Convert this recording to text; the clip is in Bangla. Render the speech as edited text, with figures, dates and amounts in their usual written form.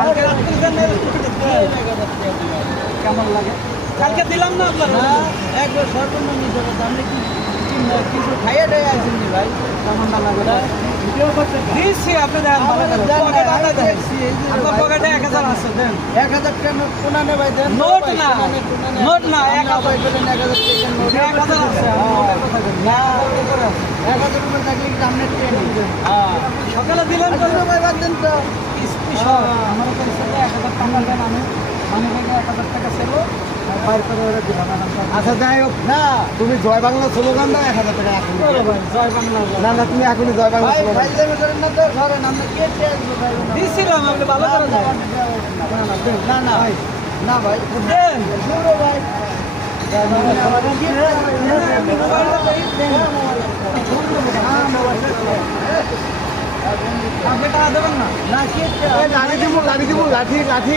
কালকে রাত্রে কেমন লাগে? কালকে দিলাম না আপনার একবার সর্বনিম্ন হিসেবে আপনি কিছু খাইয়ে দেয় আছেন নি ভাই কেমন লাগে? দিচ্ছি আপনি দেন ভালো করে। পকেটে আটা দেন। আপনার পকেটে 1000 আছে দেন। 1000 টাকা নোট কোনা নে ভাই দেন নোট না, নোট না, 1000 ভাই বলেন 1000 টাকা নোট 1000 আছে। নোটের কথা বলি। না 1000 রুপয়ে থাকলে কি সামনে ট্রেন হ্যাঁ সকালে দিলেন তো ভাই বাদ দেন তো স্পেশাল আমার কাছে 1000 টাকা দেন আমি মানে 1000 টাকা ছিল বাইর করে ওরা দিলাম আচ্ছা যাই হোক না তুমি জয় বাংলা স্লোগান দাও 1000 টাকা এখন ভাই জয় বাংলা না না তুমি এখনই জয় বাংলা স্লোগান ভাই দেবে করেন না তো ধরেন আমরা কে আসবো ভাই দিছিলাম আপনি ভালো করে দেন না না ভাই না ভাই দেন পুরো ভাই আপনি টাকা দেবেন না লাঠি লাঠি লাঠি